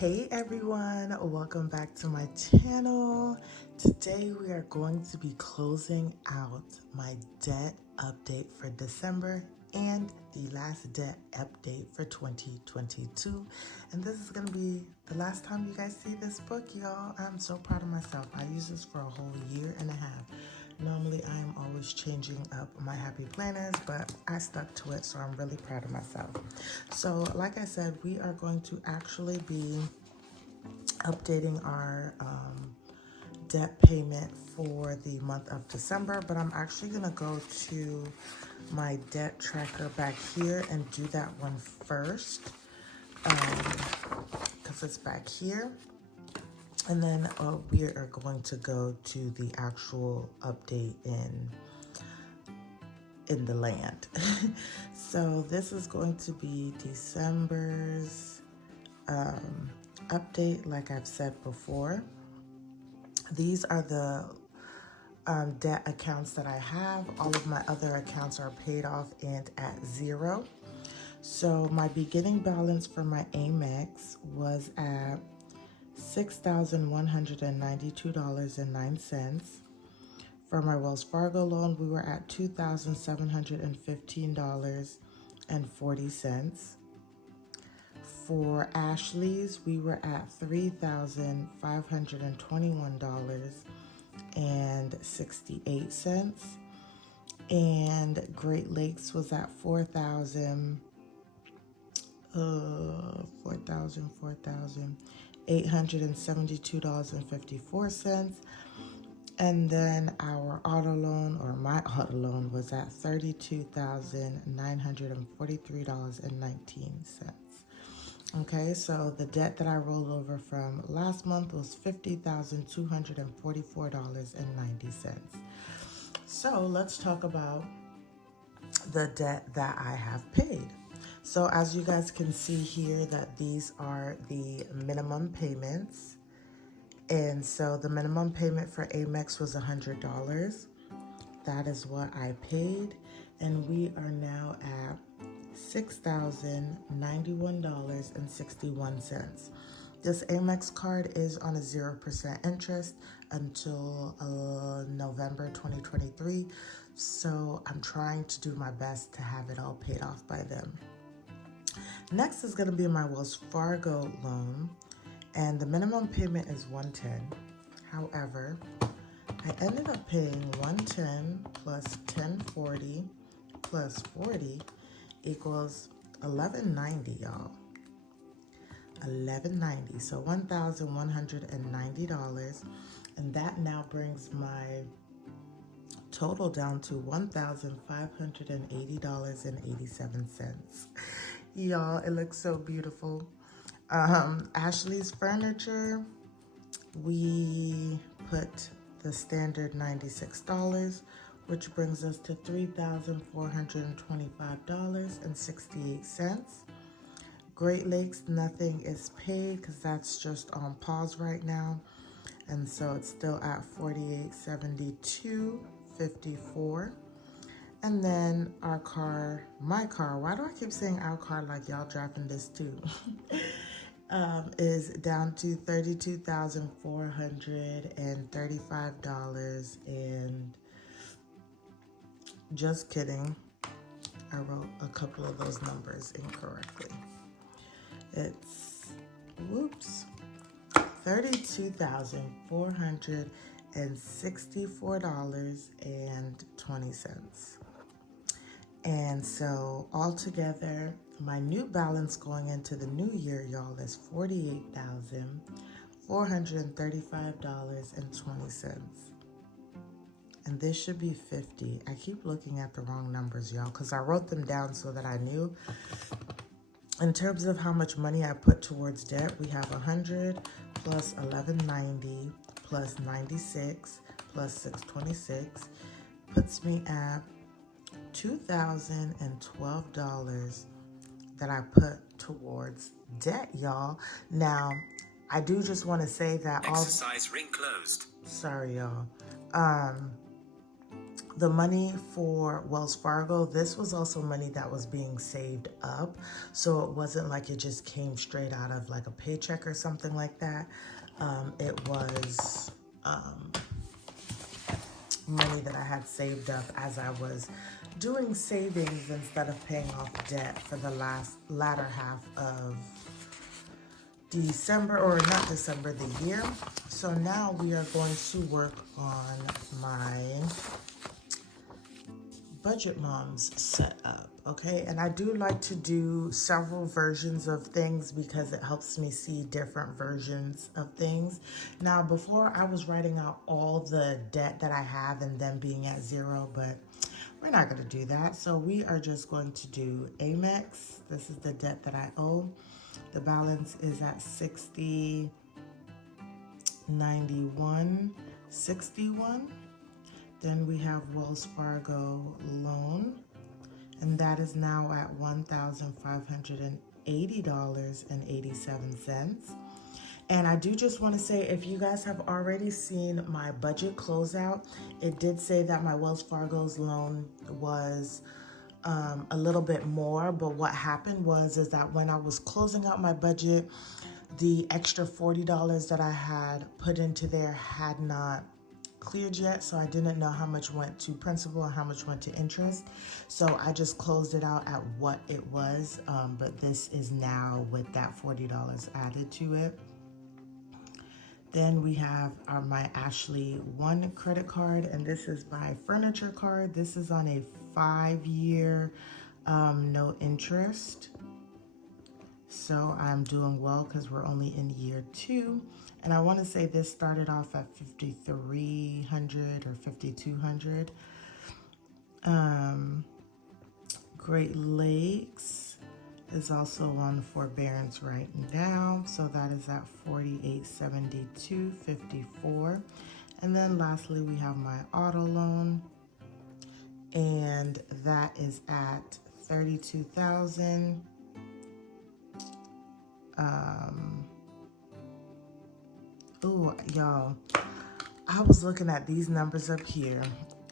Hey everyone, welcome back to my channel. Today we are going to be closing out my debt update for December and the last debt update for 2022. And this is going to be the last time you guys see this book, y'all. I'm so proud of myself. I used this for a whole year and a half. Normally, I am always changing up my happy planners, but I stuck to it, so I'm really proud of myself. So, like I said, we are going to actually be updating our debt payment for the month of December, but I'm actually going to go to my debt tracker back here and do that one first because it's back here. And then we are going to go to the actual update in the land. So this is going to be December's update, like I've said before. These are the debt accounts that I have. All of my other accounts are paid off and at zero. So my beginning balance for my Amex was at $6,192.09. For my Wells Fargo loan, we were at $2,715.40. For Ashley's, we were at $3,521.68. And Great Lakes was at $872.54. And then our auto loan, or my auto loan, was at $32,943.19. Okay, so the debt that I rolled over from last month was $50,244.90. So let's talk about the debt that I have paid. So as you guys can see here, that these are the minimum payments. And so the minimum payment for Amex was $100. That is what I paid. And we are now at $6,091.61. This Amex card is on a 0% interest until November 2023. So I'm trying to do my best to have it all paid off by then. Next is going to be my Wells Fargo loan. And the minimum payment is $110. However, I ended up paying $110 plus $1040 plus $40 equals $1190, y'all. $1190. So $1,190. And that now brings my total down to $1,580.87. Y'all, it looks so beautiful. Ashley's furniture, we put the standard $96, which brings us to $3,425.68. Great Lakes, nothing is paid because that's just on pause right now. And so it's still at $4872.54. And then our car, my car, why do I keep saying our car like y'all driving this too? Is down to $32,435. And just kidding, I wrote a couple of those numbers incorrectly. It's, whoops, $32,464.20. And so altogether, my new balance going into the new year, y'all, is $48,435.20. And this should be 50. I keep looking at the wrong numbers, y'all, because I wrote them down so that I knew. In terms of how much money I put towards debt, we have 100 plus 1190 plus 96 plus 626 puts me at $2,012 that I put towards debt, y'all. Now, I do just want to say that exercise ring closed. Sorry, y'all. The money for Wells Fargo, this was also money that was being saved up. So it wasn't like it just came straight out of like a paycheck or something like that. It was money that I had saved up as I was doing savings instead of paying off debt for the latter half of December, or not December, the year. So now we are going to work on my Budget Moms setup, okay? And I do like to do several versions of things because it helps me see different versions of things. Now, before I was writing out all the debt that I have and then being at zero, but we're not going to do that. So we are just going to do Amex. This is the debt that I owe. The balance is at $60.91.61. Then we have Wells Fargo loan, and that is now at $1,580.87. And I do just want to say, if you guys have already seen my budget closeout, it did say that my Wells Fargo's loan was a little bit more, but what happened is that when I was closing out my budget, the extra $40 that I had put into there had not cleared yet, so I didn't know how much went to principal and how much went to interest. So I just closed it out at what it was, but this is now with that $40 added to it. Then we have my Ashley One credit card, and this is my furniture card. This is on a 5-year no interest. So I'm doing well because we're only in year 2. And I want to say this started off at $5,300 or $5,200. Great Lakes is also on forbearance right now. So that is at $4872.54. And then lastly, we have my auto loan. And that is at $32,000. Ooh, y'all, I was looking at these numbers up here.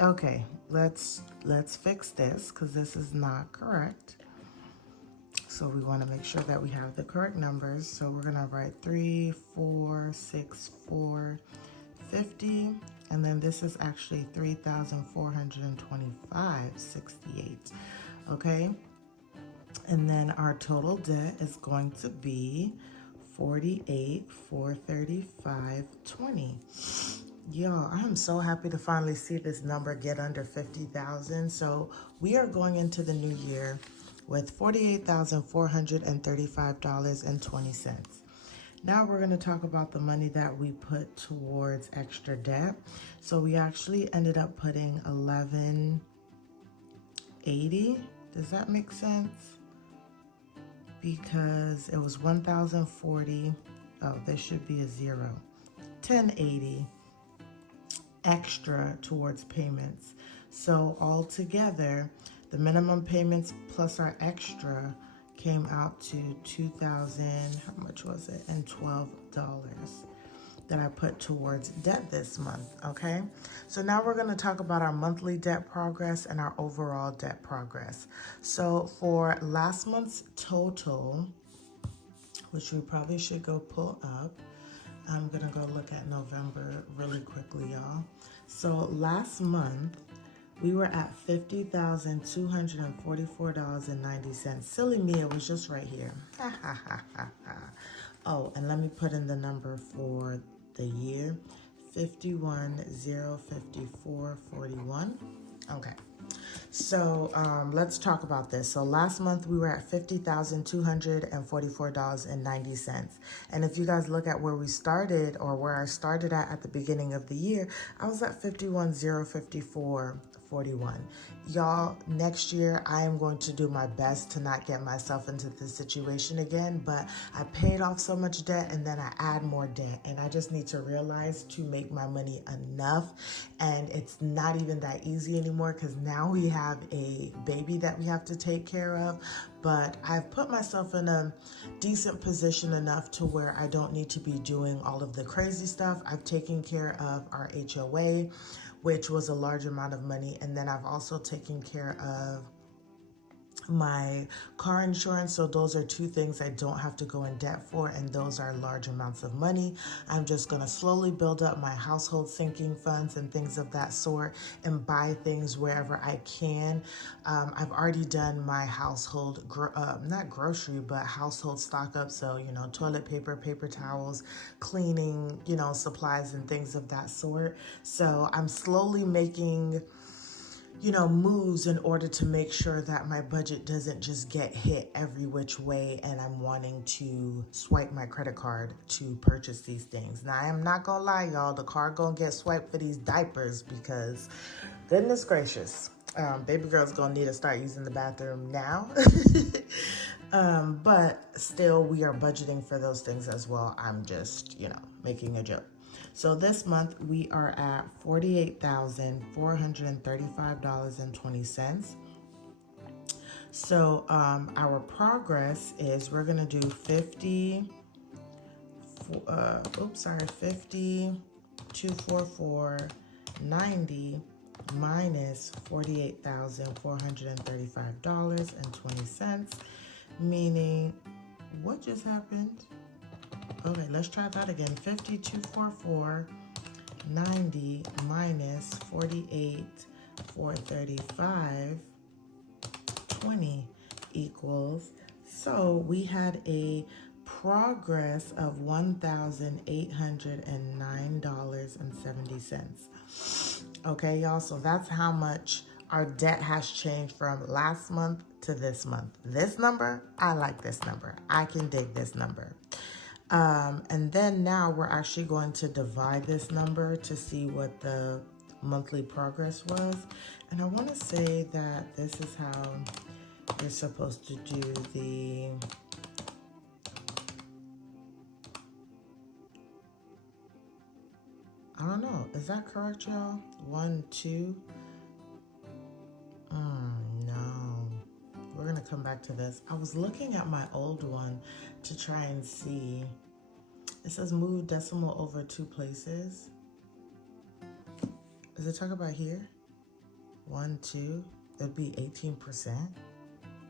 Okay, let's fix this because this is not correct. So we want to make sure that we have the correct numbers. So we're gonna write 3,464.50, and then this is actually 3,425.68. Okay, and then our total debt is going to be $48,435.20. Y'all, I am so happy to finally see this number get under 50,000. So we are going into the new year with $48,435.20. Now we're going to talk about the money that we put towards extra debt. So we actually ended up putting $1180. Does that make sense? Because it was 1,040. Oh, there should be a zero. 1080 extra towards payments. So altogether, the minimum payments plus our extra came out to $2,000. How much was it? And $12 that I put towards debt this month. Okay. So now we're going to talk about our monthly debt progress and our overall debt progress. So for last month's total, which we probably should go pull up, I'm going to go look at November really quickly, y'all. So last month, we were at $50,244.90. Silly me, it was just right here. Oh, and let me put in the number for the year, 51,054.41. Okay. So let's talk about this. So last month we were at $50,244.90. And if you guys look at where we started, or where I started at the beginning of the year, I was at 51,054.41. Y'all, next year I am going to do my best to not get myself into this situation again, but I paid off so much debt and then I add more debt, and I just need to realize to make my money enough. And it's not even that easy anymore because now we have a baby that we have to take care of, but I've put myself in a decent position enough to where I don't need to be doing all of the crazy stuff. I've taken care of our HOA, which was a large amount of money. And then I've also taken care of my car insurance. So those are two things I don't have to go in debt for, and those are large amounts of money. I'm just going to slowly build up my household sinking funds and things of that sort and buy things wherever I can. I've already done my household, not grocery, but household stock up. So, you know, toilet paper, paper towels, cleaning, you know, supplies and things of that sort. So I'm slowly making, you know, moves in order to make sure that my budget doesn't just get hit every which way and I'm wanting to swipe my credit card to purchase these things. Now, I am not gonna lie, y'all, the card gonna get swiped for these diapers because goodness gracious, baby girl's gonna need to start using the bathroom now. But still, we are budgeting for those things as well. I'm just, you know, making a joke. So this month we are at $48,435.20. So our progress is we're gonna do 50, 244.90 minus $48,435.20, meaning what just happened? Okay, let's try that again. 5244.90 minus 48,435.20 equals. So we had a progress of $1,809.70. Okay, y'all. So that's how much our debt has changed from last month to this month. This number, I like this number. I can dig this number. And then now we're actually going to divide this number to see what the monthly progress was. And I want to say that this is how you're supposed to do the I don't know. Is that correct, y'all? 1, 2. No. We're going to come back to this. I was looking at my old one to try and see. It says move decimal over 2 places. Does it talk about here? 1, 2. It'd be 18%.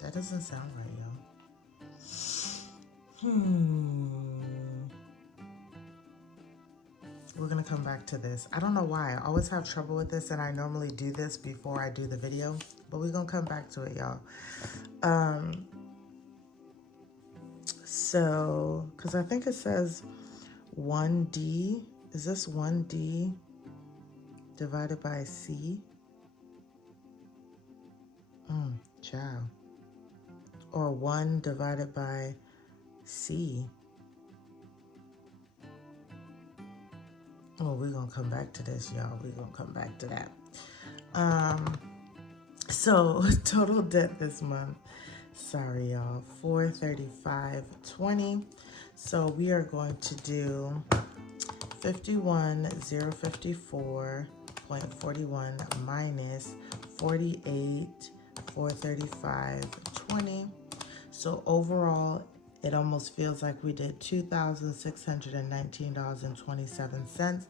That doesn't sound right, y'all. We're gonna come back to this. I don't know why. I always have trouble with this, and I normally do this before I do the video, but we're gonna come back to it, y'all. So, because I think it says 1D. Is this 1D divided by C? Child. Or 1 divided by C. Oh, we're going to come back to this, y'all. We're going to come back to that. So total debt this month, sorry, y'all, $435.20. So we are going to do 51,054.41 minus 48,435.20. So overall, it almost feels like we did $2,619.27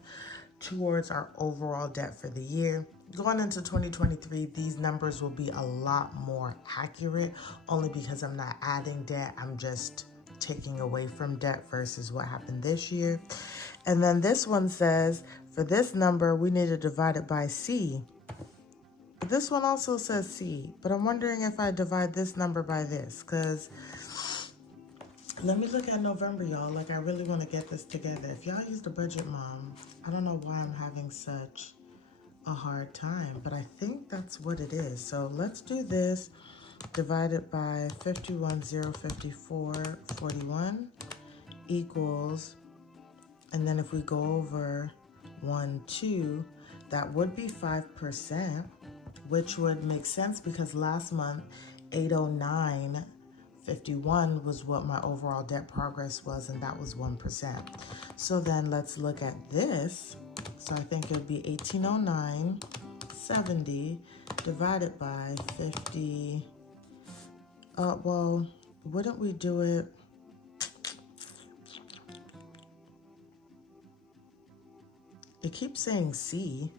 towards our overall debt for the year. Going into 2023, these numbers will be a lot more accurate, only because I'm not adding debt. I'm just taking away from debt versus what happened this year. And then this one says, for this number, we need to divide it by C. But this one also says C, but I'm wondering if I divide this number by this, because let me look at November, y'all. Like, I really want to get this together. If y'all use the budget mom, I don't know why I'm having such a hard time, but I think that's what it is. So let's do this. Divided by 51,054.41 equals, and then if we go over 1, 2, that would be 5%, which would make sense because last month 809.51 was what my overall debt progress was, and that was 1%. So then let's look at this. So I think it would be 1809.70 divided by 50. Well, wouldn't we do it? It keeps saying C.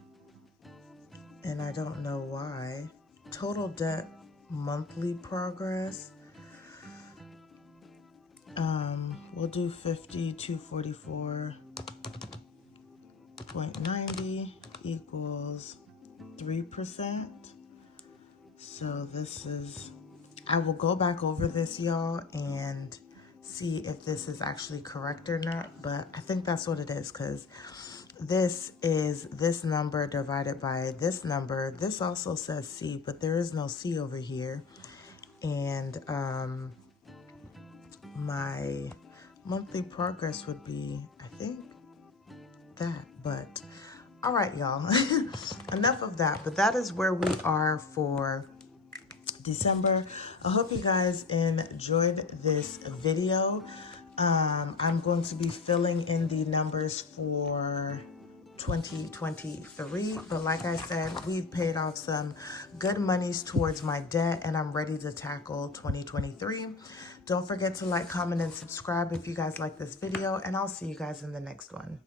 and I don't know why. Total debt monthly progress. We'll do 5244.90 equals 3%. So this is, I will go back over this, y'all, and see if this is actually correct or not, but I think that's what it is, because this is this number divided by this number. This also says C, but there is no C over here. And my monthly progress would be, I think, that. But all right, y'all, enough of that. But that is where we are for December. I hope you guys enjoyed this video. I'm going to be filling in the numbers for 2023, but like I said, we've paid off some good monies towards my debt, and I'm ready to tackle 2023. Don't forget to like, comment, and subscribe if you guys like this video, and I'll see you guys in the next one.